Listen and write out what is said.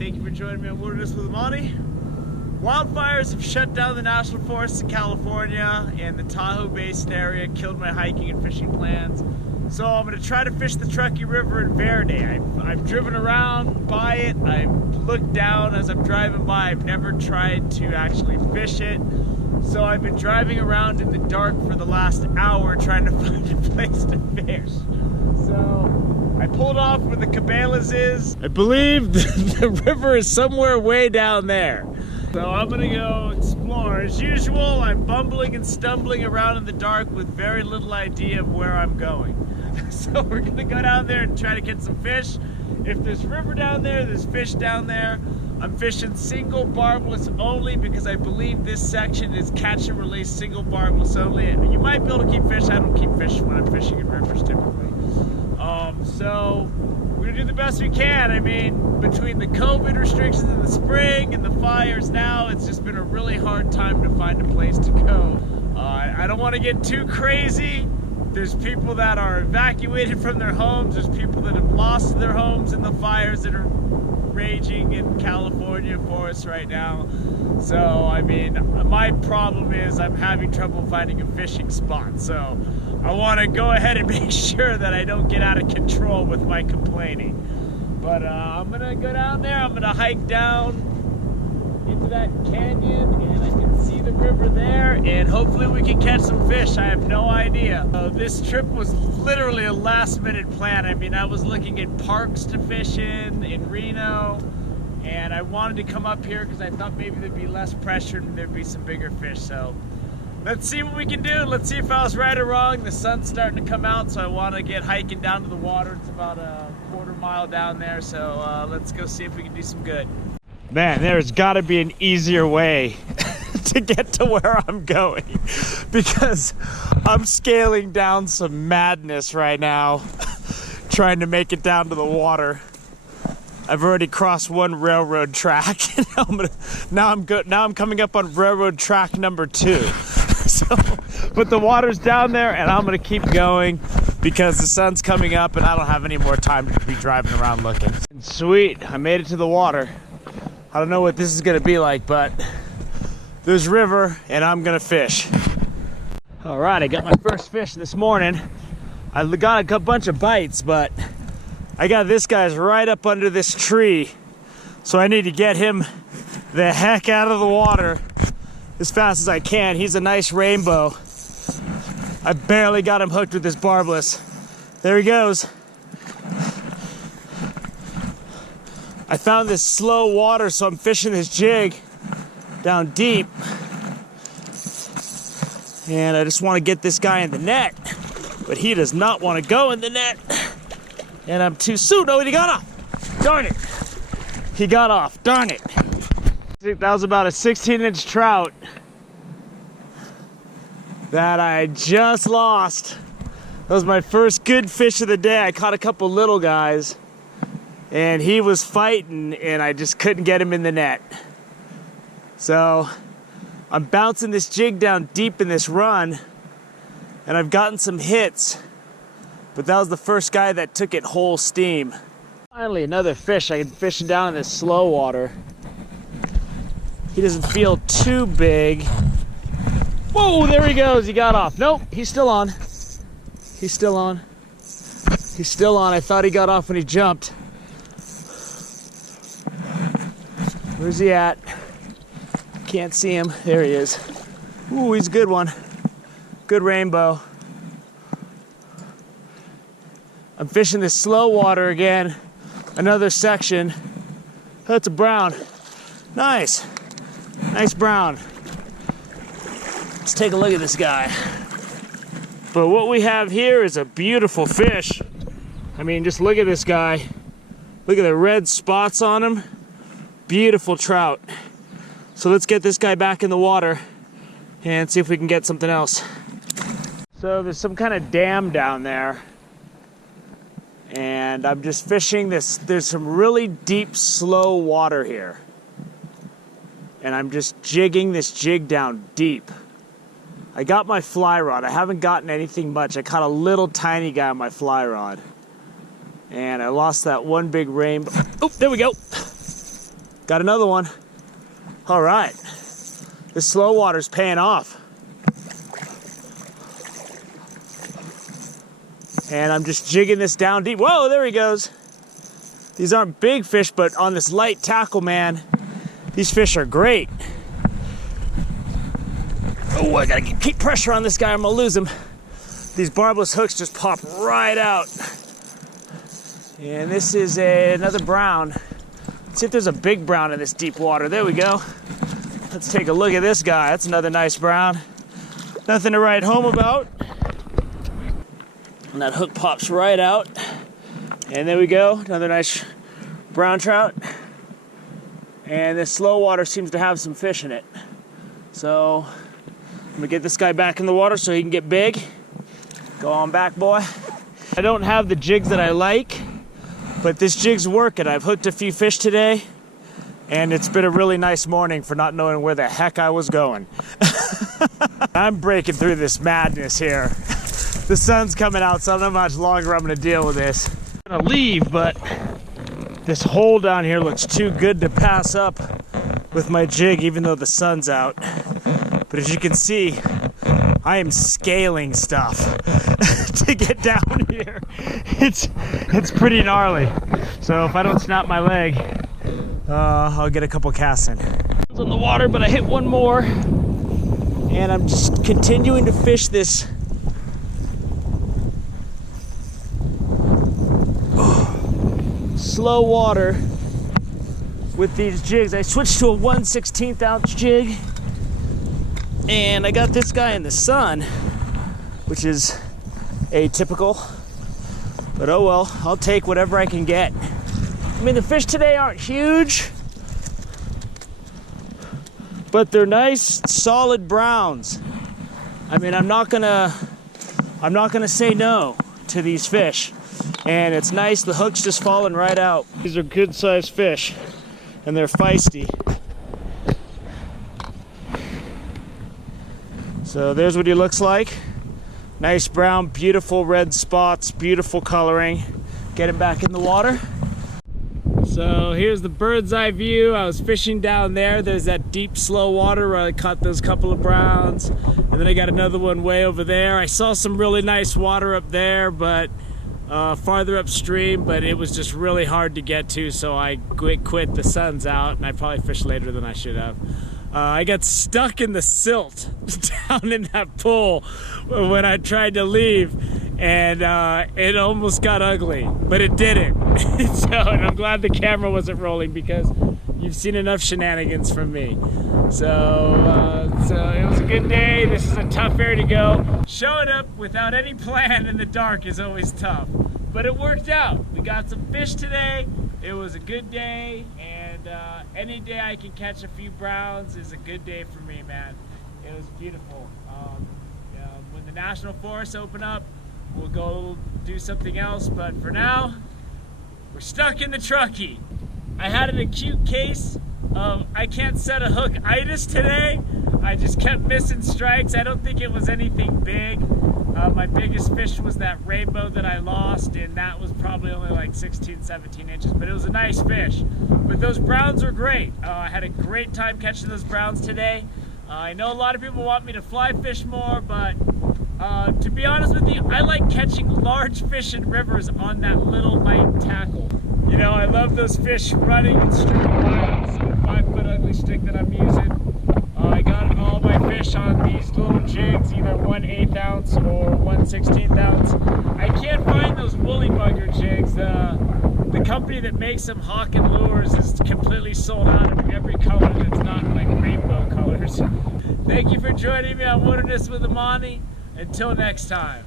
Thank you for joining me on Wilderness with Monty. Wildfires have shut down the national forests in California and the Tahoe Basin area, killed my hiking and fishing plans. So I'm going to try to fish the Truckee River in Verdi. I've driven around by it. I've looked down as I'm driving by. I've never tried to actually fish it. So I've been driving around in the dark for the last hour trying to find a place to fish. So I pulled off where the Cabela's is. I believe the river is somewhere way down there. So I'm gonna go explore. As usual, I'm bumbling and stumbling around in the dark with very little idea of where I'm going. So we're gonna go down there and try to get some fish. If there's river down there, there's fish down there. I'm fishing single barbless only because I believe this section is catch and release single barbless only. You might be able to keep fish. I don't keep fish when I'm fishing in rivers typically. So we're gonna do the best we can. I mean, between the COVID restrictions in the spring and the fires now, it's just been a really hard time to find a place to go. I don't want to get too crazy. There's people that are evacuated from their homes. There's people that have lost their homes in the fires that are raging in California for us right now. So, I mean, my problem is I'm having trouble finding a fishing spot. So, I want to go ahead and make sure that I don't get out of control with my complaining. But I'm going to go down there. I'm going to hike down into that canyon and I can see the river there and hopefully we can catch some fish. I have no idea. This trip was literally a last minute plan. I mean, I was looking at parks to fish in Reno, and I wanted to come up here because I thought maybe there'd be less pressure and there'd be some bigger fish. So let's see what we can do. Let's see if I was right or wrong. The sun's starting to come out, so I want to get hiking down to the water. It's about a quarter mile down there, so let's go see if we can do some good. Man, there's got to be an easier way to get to where I'm going because I'm scaling down some madness right now trying to make it down to the water. I've already crossed one railroad track and now I'm coming up on railroad track number 2. So, but the water's down there and I'm gonna keep going because the sun's coming up and I don't have any more time to be driving around looking. Sweet, I made it to the water. I don't know what this is gonna be like, but there's river and I'm gonna fish. All right, I got my first fish this morning. I got a bunch of bites, but I got this guy's right up under this tree. So I need to get him the heck out of the water as fast as I can. He's a nice rainbow. I barely got him hooked with this barbless. There he goes. I found this slow water, so I'm fishing this jig down deep. And I just want to get this guy in the net, but he does not want to go in the net. And I'm too soon. Oh, he got off. Darn it. He got off. Darn it. That was about a 16-inch trout that I just lost. That was my first good fish of the day. I caught a couple little guys. And he was fighting and I just couldn't get him in the net. So I'm bouncing this jig down deep in this run and I've gotten some hits, but that was the first guy that took it whole steam. Finally, another fish. I can fish down in this slow water. He doesn't feel too big. Whoa, there he goes. He got off. Nope, he's still on. He's still on. He's still on. I thought he got off when he jumped. Where's he at? Can't see him. There he is. Ooh, he's a good one. Good rainbow. I'm fishing this slow water again. Another section. That's a brown. Nice. Nice brown. Let's take a look at this guy. But what we have here is a beautiful fish. I mean, just look at this guy. Look at the red spots on him. Beautiful trout. So let's get this guy back in the water and see if we can get something else. So there's some kind of dam down there and I'm just fishing this. There's some really deep, slow water here and I'm just jigging this jig down deep. I got my fly rod. I haven't gotten anything much. I caught a little tiny guy on my fly rod and I lost that one big rainbow. Oh, there we go. Got another one. All right. This slow water's paying off. And I'm just jigging this down deep. Whoa, there he goes. These aren't big fish, but on this light tackle, man, these fish are great. Oh, I gotta keep pressure on this guy, I'm gonna lose him. These barbless hooks just pop right out. And this is another brown. Let's see if there's a big brown in this deep water. There we go. Let's take a look at this guy. That's another nice brown. Nothing to write home about. And that hook pops right out. And there we go, another nice brown trout. And this slow water seems to have some fish in it. So I'm gonna get this guy back in the water so he can get big. Go on back, boy. I don't have the jigs that I like, but this jig's working. I've hooked a few fish today, and it's been a really nice morning for not knowing where the heck I was going. I'm breaking through this madness here. The sun's coming out, so I don't know how much longer I'm gonna deal with this. I'm gonna leave, but this hole down here looks too good to pass up with my jig, even though the sun's out. But as you can see, I am scaling stuff to get down here. It's pretty gnarly. So if I don't snap my leg, I'll get a couple casts in. It's on the water, but I hit one more, and I'm just continuing to fish this slow water with these jigs. I switched to a 1/16 ounce jig, and I got this guy in the sun, which is atypical, but oh well, I'll take whatever I can get. I mean, the fish today aren't huge, but they're nice, solid browns. I mean, I'm not gonna say no to these fish. And it's nice, the hook's just falling right out. These are good sized fish, and they're feisty. So there's what he looks like. Nice brown, beautiful red spots, beautiful coloring. Get him back in the water. So here's the bird's eye view. I was fishing down there. There's that deep, slow water where I caught those couple of browns. And then I got another one way over there. I saw some really nice water up there, but farther upstream, but it was just really hard to get to, so I quit. The sun's out, and I probably fished later than I should have. I got stuck in the silt down in that pool when I tried to leave, and it almost got ugly, but it didn't. And I'm glad the camera wasn't rolling, because you've seen enough shenanigans from me. So it was a good day. This is a tough area to go. Showing up without any plan in the dark is always tough, but it worked out. We got some fish today. It was a good day, and any day I can catch a few browns is a good day for me, man. It was beautiful. When the national forests open up, we'll go do something else, but for now, we're stuck in the Truckee. I had an acute case of I can't set a hook itis today. I just kept missing strikes. I don't think it was anything big. My biggest fish was that rainbow that I lost, and that was probably only like 16, 17 inches, but it was a nice fish. But those browns were great. I had a great time catching those browns today. I know a lot of people want me to fly fish more, but to be honest with you, I like catching large fish in rivers on that little light tackle. You know, I love those fish running and streaming by this 5-foot ugly stick that I'm using. I got all my fish on these little jigs, either 1/8 ounce or 1/16 ounce. I can't find those woolly bugger jigs. The company that makes them, Hawk and Lures, is completely sold out of every color that's not like rainbow colors. Thank you for joining me on Wilderness with Amani. Until next time.